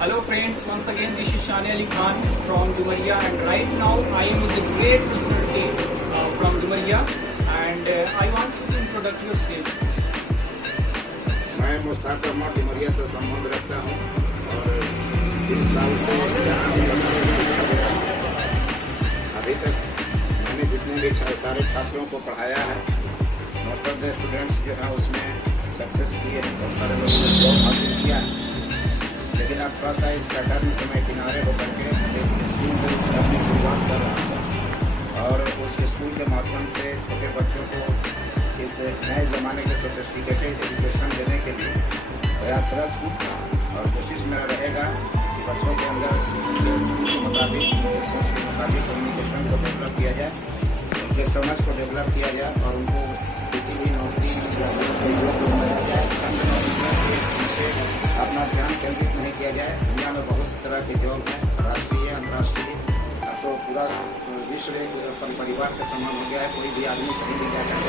Hello friends, once again this is Shani Ali Khan from Dumaria, and right now I am with a great personality from Dumaria, and I want to introduce yourself. मैं मुश्ताक अहमद डुमरिया से संबंध रखता हूँ और 20 साल से यहाँ अभी तक मैंने जितने भी सारे छात्रों को पढ़ाया है, मोस्ट ऑफ द स्टूडेंट्स जो है उसमें सक्सेस किए हैं, बहुत सारे लोगों ने जॉब हासिल किया है। लेकिन अब थोड़ा सा इस पैटर्न से मैं किनारे होकर के एक स्कूल में अपनी शुरुआत कर रहा था और उस स्कूल के माध्यम से छोटे बच्चों को इस नए ज़माने के सोफिस्टिकेटेड एजुकेशन देने के लिए प्रयासरत हूँ और कोशिश मेरा रहेगा कि बच्चों के अंदर उनके स्किल के मुताबिक, उनके सोच के मुताबिक कम्युनिकेशन को डेवलप किया जाए, उनके समझ को डेवलप किया जाए और उनको किसी भी नौकरी अपना ध्यान केंद्रित नहीं किया जाए। दुनिया में बहुत तरह के जॉब हैं, राष्ट्रीय अंतर्राष्ट्रीय। अब तो पूरा विश्व एक परिवार का समान हो गया है, कोई भी आदमी कहीं भी जाता है।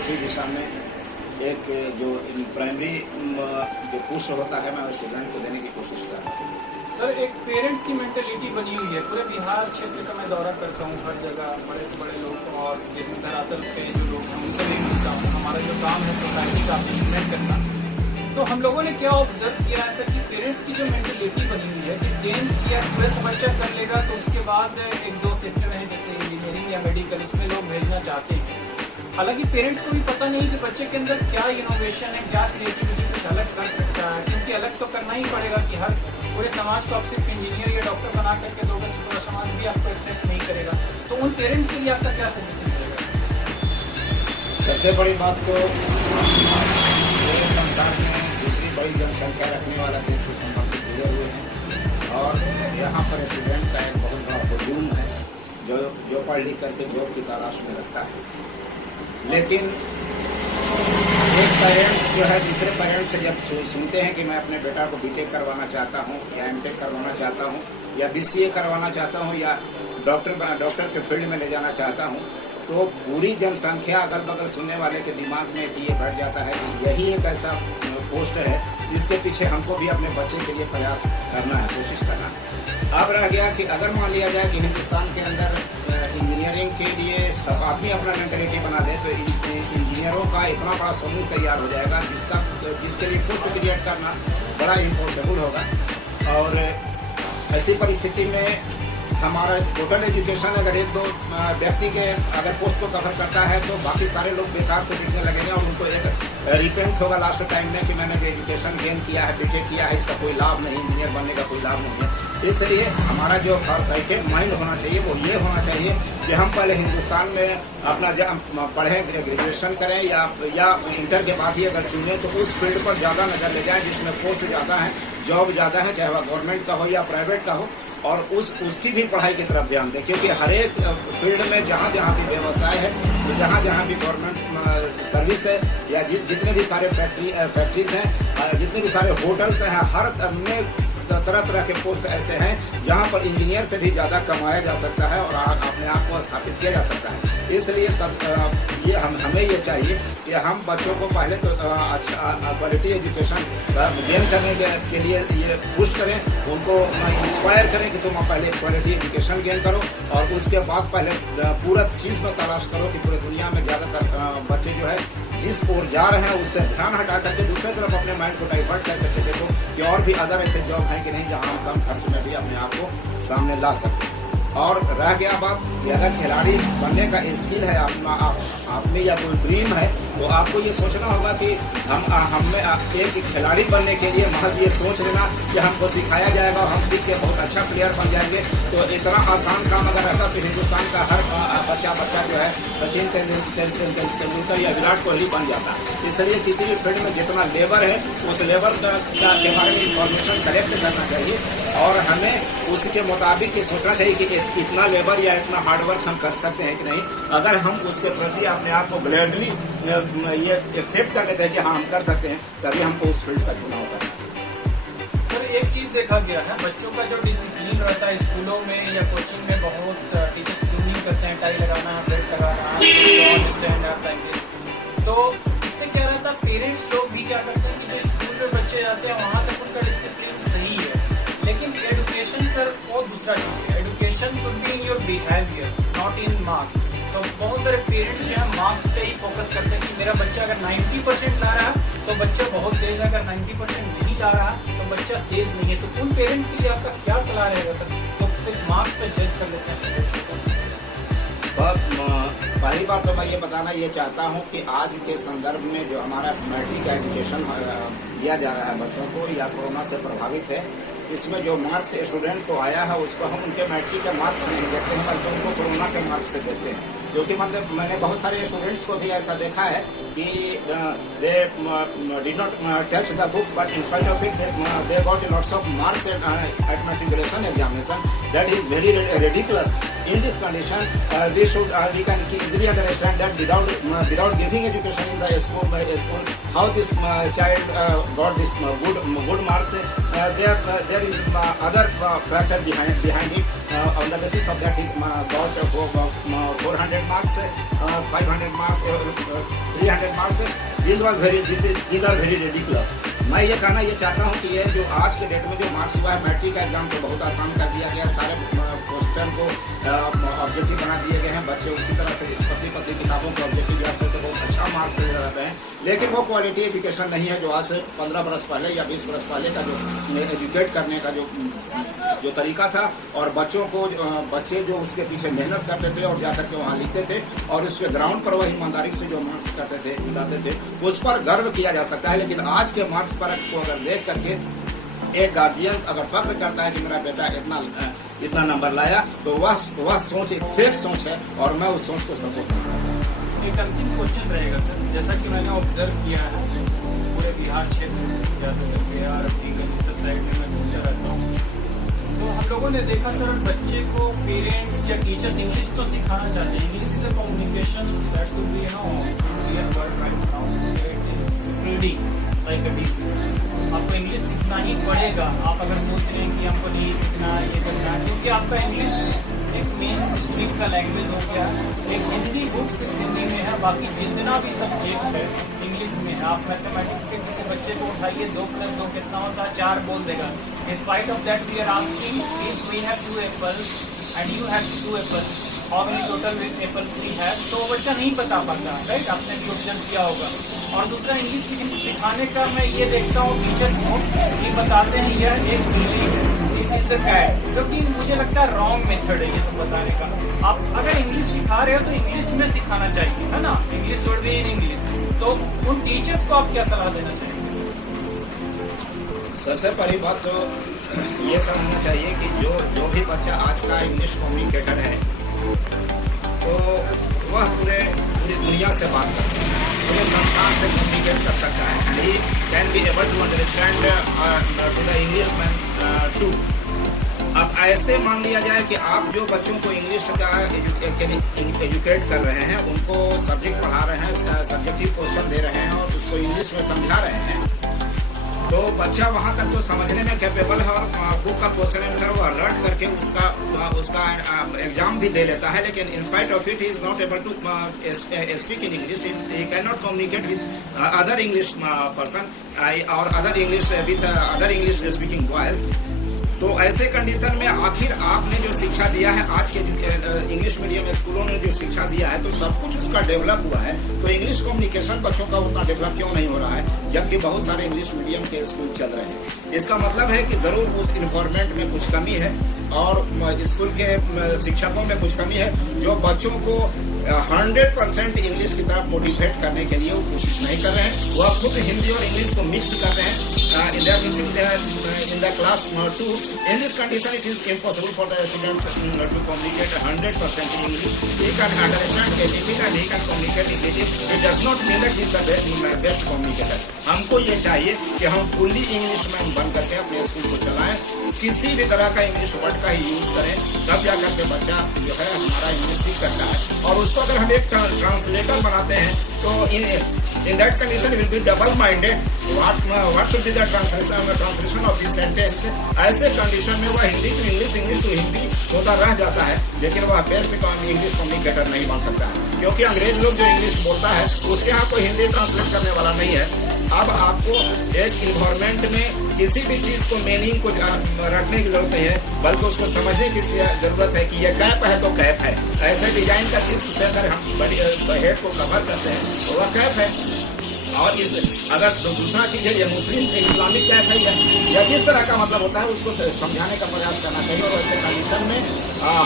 उसी दिशा में एक जो प्राइमरी जो पुश होता है, मैं स्टूडेंट को देने की कोशिश कर रहा हूँ। सर, एक पेरेंट्स की मेंटेलिटी बनी हुई है। पूरे बिहार क्षेत्र का मैं दौरा करता हूँ, हर जगह बड़े से बड़े लोग और जिनमें धरातल पे जो लोग हैं उनसे भी मिलता हूँ। हमारा जो काम है सोसाइटी का इम्प्लीमेंट करना, तो हम लोगों ने क्या ऑब्जर्व किया है सर कि पेरेंट्स की जो मेंटेलिटी बनी हुई है कि 10th या 12th बच्चा कर लेगा तो उसके बाद एक दो सेक्टर हैं जैसे इंजीनियरिंग या मेडिकल, उसमें लोग भेजना चाहते हैं। हालांकि पेरेंट्स को भी पता नहीं कि बच्चे के अंदर क्या इनोवेशन है, क्या क्रिएटिविटी कुछ अलग कर सकता है, क्योंकि अलग तो करना ही पड़ेगा कि हर पूरे समाज को आप सिर्फ इंजीनियर या डॉक्टर बना करके दोगे तो पूरा समाज भी आपको एक्सेप्ट नहीं करेगा। तो उन पेरेंट्स के लिए आपका क्या सजेशन रहेगा? सबसे बड़ी बात तो पूरे संसार में दूसरी बड़ी जनसंख्या रखने वाला देश से संबंधित जुड़े हुए हैं और यहाँ पर स्टूडेंट का एक बहुत बड़ा हुजूम है जो पढ़ लिख करके जॉब की तलाश में रखता है। लेकिन एक पेरेंट्स जो है दूसरे पेरेंट्स से जब सुनते हैं कि मैं अपने बेटा को बीटेक करवाना चाहता हूँ या एमटेक करवाना चाहता हूँ या बीसीए करवाना चाहता हूँ या डॉक्टर के फील्ड में ले जाना चाहता हूँ, तो पूरी जनसंख्या अगल बगल सुनने वाले के दिमाग में ये बैठ जाता है कि यही एक ऐसा पोस्ट है जिसके पीछे हमको भी अपने बच्चे के लिए प्रयास करना है, कोशिश करना है। अब रह गया कि अगर मान लिया जाए कि हिंदुस्तान के अंदर इंजीनियरिंग के लिए सब आदमी अपना मेंटेलिटी बना दे तो इंजीनियरों का इतना बड़ा समूह तैयार हो जाएगा जिसके लिए पोस्ट क्रिएट करना बड़ा इम्पॉसिबल होगा। और ऐसी परिस्थिति में हमारा टोटल एजुकेशन अगर एक दो व्यक्ति के अगर पोस्ट को कवर करता है तो बाकी सारे लोग बेकार से दिखने लगेंगे और उनको एक रिपेंट होगा लास्ट टाइम में कि मैंने एजुकेशन गेन किया है, बीटेक किया है, इसका कोई लाभ नहीं, इंजीनियर बनने का कोई लाभ नहीं है। इसलिए हमारा जो फॉरसाइटेड माइंड होना चाहिए वो ये होना चाहिए कि हम पहले हिंदुस्तान में अपना पढ़ें, ग्रेजुएशन करें या इंटर के बाद ही अगर चुने तो उस फील्ड पर ज्यादा नजर ले जाए जिसमें पोस्ट ज्यादा है, जॉब ज्यादा है, चाहे वह गवर्नमेंट का हो या प्राइवेट का हो, और उसकी भी पढ़ाई की तरफ ध्यान दें। क्योंकि हर एक फील्ड में जहाँ जहाँ भी व्यवसाय है, तो जहाँ जहाँ भी गवर्नमेंट सर्विस है या जितने भी सारे फैक्ट्रीज हैं, जितने भी सारे होटल्स हैं, हर में तरह तरह के पोस्ट ऐसे हैं जहाँ पर इंजीनियर से भी ज्यादा कमाया जा सकता है और अपने आप को स्थापित किया जा सकता है। इसलिए हमें ये चाहिए कि हम बच्चों को पहले तो अच्छा क्वालिटी एजुकेशन गेन करने के लिए ये पुश करें, उनको इंस्पायर करें कि तुम पहले क्वालिटी एजुकेशन गेन करो और उसके बाद पहले पूरा चीज में तलाश करो कि पूरी दुनिया में ज्यादातर बच्चे जो है जिस ओर जा रहे हैं उससे ध्यान हटा करके दूसरी तरफ अपने माइंड को डाइवर्ट करके देखो कि और भी अदर ऐसे जॉब हैं कि नहीं जहां हम कम खर्च में भी अपने आप को सामने ला सकते हैं। और रह गया बात कि अगर खिलाड़ी बनने का स्किल है आप में या कोई ड्रीम है तो आपको ये सोचना होगा कि हमें एक खिलाड़ी बनने के लिए महज ये सोच लेना कि हमको सिखाया जाएगा और हम सीख के बहुत अच्छा प्लेयर बन जाएंगे तो इतना आसान काम अगर रहता तो हिंदुस्तान का हर बच्चा जो है सचिन तेंदुलकर या विराट कोहली बन जाता। इसलिए किसी भी फील्ड में जितना लेबर है उस लेबर के बारे में इंफॉर्मेशन कलेक्ट करना चाहिए और हमें उसके मुताबिक ये सोचना चाहिए कि इतना लेबर या इतना हार्डवर्क हम कर सकते हैं कि नहीं। अगर हम उसके प्रति अपने आप को ग्लैडली ये एक्सेप्ट कर लेते हैं कि हाँ हम कर सकते हैं, तभी हमको उस फील्ड का चुनाव करना। सर, एक चीज देखा गया है, बच्चों का जो डिसिप्लिन रहता है स्कूलों में या कोचिंग में बहुत टीचर्स नहीं करते हैं, टाई लगाना है, बेल्ट लगाना है, स्टैंड अप लाइक दिस। तो इससे क्या रहता है, पेरेंट्स लोग भी क्या करते हैं कि जो स्कूल में बच्चे जाते हैं वहां तक उनका डिसिप्लिन सर वो दूसरा चीज है, education should be in your behaviour not in marks. तो बहुत सारे पेरेंट्स जो है मार्क्स पे ही फोकस करते हैं कि मेरा बच्चा अगर 90% ला रहा है तो बच्चा बहुत तेज है, अगर 90% नहीं ला रहा तो बच्चा तेज नहीं है। तो उन पेरेंट्स के लिए आपका क्या सलाह रहेगा सर, तो सिर्फ मार्क्स पे जज कर लेते हैं? पहली बात तो मैं ये बताना ये चाहता हूँ कि आज के संदर्भ में जो हमारा मैट्रिक का एजुकेशन दिया जा रहा है बच्चों को या कोरोना से प्रभावित है, इसमें जो मार्क्स स्टूडेंट को आया है उसको हम उनके मैट्रिक के मार्क्स नहीं देते हैं बल्कि उनको कोरोना के मार्क्स से देते हैं। क्योंकि मतलब मैंने बहुत सारे स्टूडेंट्स को भी ऐसा देखा है कि they did not touch the book but in spite of it they got lots of marks at matriculation examination. That is very ridiculous. In this condition, we can easily understand that without giving education in the school, how this child got this good marks. There is other factor behind it. On the basis of that, he got 400 marks, 500 marks, 300 marks. These are very ridiculous. मैं ये कहना ये चाहता हूँ कि ये जो आज के डेट में जो मार्क्स हुआ है मैट्रिक का एग्जाम को बहुत आसान कर दिया गया, सारे क्वेश्चन को ऑब्जेक्टिव बना दिए गए हैं। बच्चे उसी तरह से पतली पतली किताबों को ऑब्जेक्टिव याद करके बहुत अच्छा मार्क्स ले जाते हैं, लेकिन वो क्वालिटी एजुकेशन नहीं है जो आज से 15 बरस पहले या 20 बरस पहले का जो एजुकेट करने का जो तरीका था, और बच्चे जो उसके पीछे मेहनत करते थे और जाकर के वहाँ लिखते थे और उसके ग्राउंड पर वही ईमानदारी से जो मार्क्स करते थे बताते थे, उस पर गर्व किया जा सकता है। लेकिन आज के मार्क्स पर को अगर देख करके एक गार्जियन अगर फख्र करता है कि मेरा बेटा इतना नंबर लाया, तो वह सोच एक फेक सोच है और मैं उस सोच को सपोर्ट करता हूँ। एक अंतिम क्वेश्चन रहेगा सर, जैसा कि मैंने ऑब्जर्व किया है पूरे बिहार क्षेत्र में, ज़्यादातर बिहार अपनी सब साइड में मैं घूमता रहता हूँ, तो हम लोगों ने देखा सर बच्चे को पेरेंट्स या टीचर्स इंग्लिश तो सिखाना चाहते हैं। English is a communication that should be real word right now, it is spreading like a disease. आपको इंग्लिश सीखना ही पड़ेगा। आप अगर सोच रहे हैं कि हमको नहीं सीखना ये करना, क्योंकि आपका इंग्लिश एक मेन स्ट्रीम का लैंग्वेज हो गया। एक हिंदी बुक सिर्फ हिंदी में है, बाकी जितना भी सब्जेक्ट है इंग्लिश में है। आप मैथमेटिक्स के किसी बच्चे को उठाइए 2 + 2 कितना होता है, 4 बोल देगा। Despite of that we are asking if we have 2 apples and you have 2 apples, how many total apples we have, तो बच्चा नहीं बता पाता, राइट? आपने भी ऑब्जर्व किया होगा। और दूसरा इंग्लिश सिखाने का मैं ये देखता हूँ टीचर्स को ये बताते हैं यह एक बिल्ली है, दिस इज द कैट, जो कि मुझे लगता है रॉन्ग मेथड है ये सब बताने का। आप अगर इंग्लिश सिखा रहे हो तो इंग्लिश में सिखाना चाहिए, है ना? इंग्लिश छोड़ दी इन इंग्लिश। तो उन टीचर्स को आप क्या सलाह देना चाहेंगे? सबसे पहली बात तो ये समझना चाहिए कि जो भी बच्चा आज का इंग्लिश कम्युनिकेटर है तो वह पूरी दुनिया से बात कर सकता है, पूरे संसार से कम्युनिकेट कर सकता है। He can be able to understand to the English man too. अब ऐसे मान लिया जाए कि आप जो बच्चों को इंग्लिश का एजुकेट कर रहे हैं, उनको सब्जेक्ट पढ़ा रहे हैं, सब्जेक्टिव क्वेश्चन दे रहे हैं और उसको इंग्लिश में समझा रहे हैं, तो बच्चा वहाँ तक तो समझने में कैपेबल है और बुक का क्वेश्चन आंसर वो अलर्ट करके उसका एग्जाम भी दे लेता है। लेकिन in spite of it he is not able to speak in English, he can not communicate with other English person और अदर इंग्लिश स्पीकिंग बॉयज। तो ऐसे कंडीशन में आखिर आपने जो शिक्षा दिया है, आज के इंग्लिश मीडियम स्कूलों ने जो शिक्षा दिया है, तो सब कुछ उसका डेवलप हुआ है, तो इंग्लिश कम्युनिकेशन बच्चों का उतना डेवलप क्यों नहीं हो रहा है, जबकि बहुत सारे इंग्लिश मीडियम के स्कूल चल रहे हैं। इसका मतलब है कि जरूर उस इन्वायरमेंट में कुछ कमी है और स्कूल के शिक्षकों में कुछ कमी है, जो बच्चों को 100% इंग्लिश की तरफ मोटिवेट करने के लिए वो कोशिश नहीं कर रहे हैं। वह खुद हिंदी और इंग्लिश को मिक्स कर रहे हैं in the class 2. In this condition, it is impossible for the student to communicate 100% in English. He can understand a little and he can communicate a little. It does not mean that he is the best communicator. हमको ये चाहिए कि हम fully English man बन करके अपने school को चलाएं, किसी भी तरह का इंग्लिश वर्ड का ही यूज करें, तब जाकर के बच्चा जो है हमारा इंग्लिश सीख सकता है। और उसको अगर हम एक ट्रांसलेटर बनाते हैं तो in that condition will be double minded what should be the translation of this sentence। ऐसे कंडीशन में वह Hindi to English, English to Hindi होता रह जाता है, लेकिन वह बेस्ट इंग्लिश कम्युनिकेटर नहीं बन सकता है, क्योंकि अंग्रेज लोग जो इंग्लिश बोलता है उसके यहाँ कोई हिंदी ट्रांसलेट करने वाला नहीं है। अब आपको एक इन्वायरमेंट में किसी भी चीज को मीनिंग को रखने की जरूरत नहीं है, बल्कि उसको समझने की जरूरत है कि ये कैप है तो कैप है। ऐसे डिजाइन का चीज से अगर हम बड़ी हेड को कवर करते हैं तो वह कैप है। और अगर दूसरा चीज है ये मुस्लिम इस्लामिक कैप है या किस तरह का मतलब होता है उसको समझाने का प्रयास करना चाहिए। और ऐसे कंडीशन में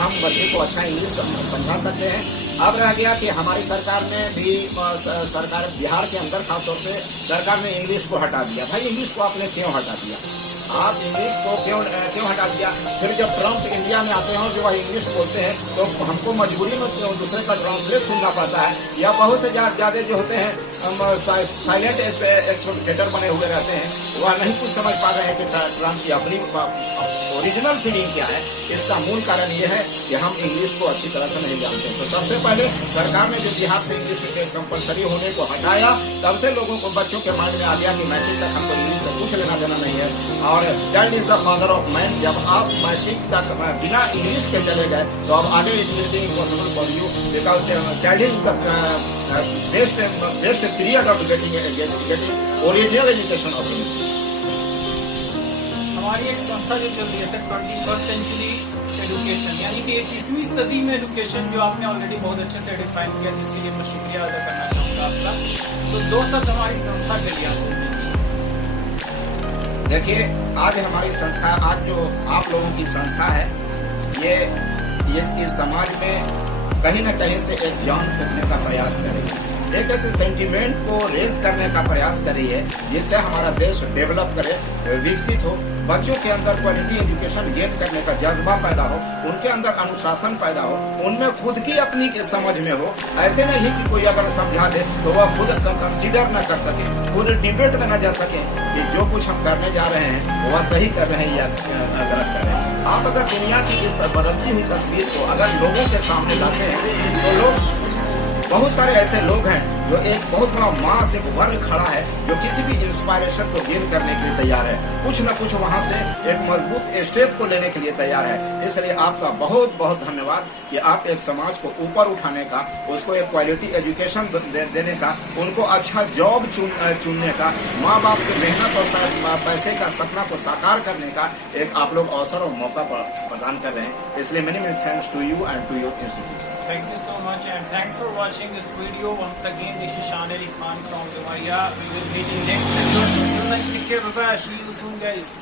हम बच्चे को अच्छा इंग्लिश समझा सकते हैं। अब रह गया कि हमारी सरकार ने भी, सरकार बिहार के अंदर खासतौर से सरकार ने इंग्लिश को हटा दिया। भाई इंग्लिश को आपने क्यों हटा दिया? आप इंग्लिश को क्यों हटा दिया? फिर जब ट्रम्प इंडिया में आते हैं जो वह इंग्लिश बोलते हैं तो हमको मजबूरी में दूसरे का ट्रांसलेट सुनना पड़ता है। या बहुत से ज्यादा जो होते हैं साइलेंट एक्सपेक्टेटर बने हुए रहते हैं, वह नहीं कुछ समझ पा रहे हैं कि ट्रम्प की अपनी ओरिजिनल फीलिंग क्या है। इसका मूल कारण यह है कि हम इंग्लिश को अच्छी तरह से नहीं जानते। तो सबसे पहले सरकार ने जो बिहार से इंग्लिश के कंपलसरी होने को हटाया, तब से लोगों को, बच्चों के माइंड में आ गया कि मैट्रिक तक हमको इंग्लिश से कुछ लेना देना नहीं है। और child is the father of man. जब आप मैट्रिक तक बिना इंग्लिश के चले गए तो अब आगे it will be impossible for you, because child is the best period of getting original education of English. हमारी एक संस्था जो चल रही है 21st सेंचुरी एजुकेशन, यानी कि 21वीं सदी में एजुकेशन, जो आपने ऑलरेडी बहुत अच्छे से डिफाइन किया, जिसके लिए मैं शुक्रिया अदा करना चाहूँगा आपका। तो 2 शब्द हमारी संस्था के लिए। देखिए, आज हमारी संस्था, आज जो आप लोगों की संस्था है, ये इस समाज में कहीं न कहीं से एक जान फूकने का प्रयास करेगी, एक ऐसे सेंटिमेंट को रेस करने का प्रयास कर रही है जिससे हमारा देश डेवलप करे, विकसित हो, बच्चों के अंदर क्वालिटी एजुकेशन गेन करने का जज्बा पैदा हो, उनके अंदर अनुशासन पैदा हो, उनमें खुद की अपनी के समझ में हो। ऐसे नहीं कि कोई अगर समझा दे तो वह खुद कंसीडर न कर सके, खुद डिबेट में न जा सके कि जो कुछ हम करने जा रहे हैं वह सही कर रहे हैं या गलत कर रहे हैं। आप अगर दुनिया की इस बदलती हुई तस्वीर को अगर लोगों के सामने लाते हैं तो लोग, बहुत सारे ऐसे लोग हैं जो एक बहुत बड़ा मास, एक वर्ग खड़ा है जो किसी भी इंस्पायरेशन को गेन करने के लिए तैयार है, कुछ न कुछ वहां से एक मजबूत स्टेप को लेने के लिए तैयार है। इसलिए आपका बहुत बहुत धन्यवाद कि आप एक समाज को ऊपर उठाने का, उसको एक क्वालिटी एजुकेशन देने का, उनको अच्छा जॉब चुनने का, माँ बाप की मेहनत और पैसे का सपना को साकार करने का एक आप लोग अवसर और मौका प्रदान कर रहे हैं। इसलिए many many thanks to you and to your institution. Thank you so much and thanks for watching this video. Once again, this is Shan Ali Khan from Duvaiya. We will meet in next video. Take care. Bye bye. See you soon, guys.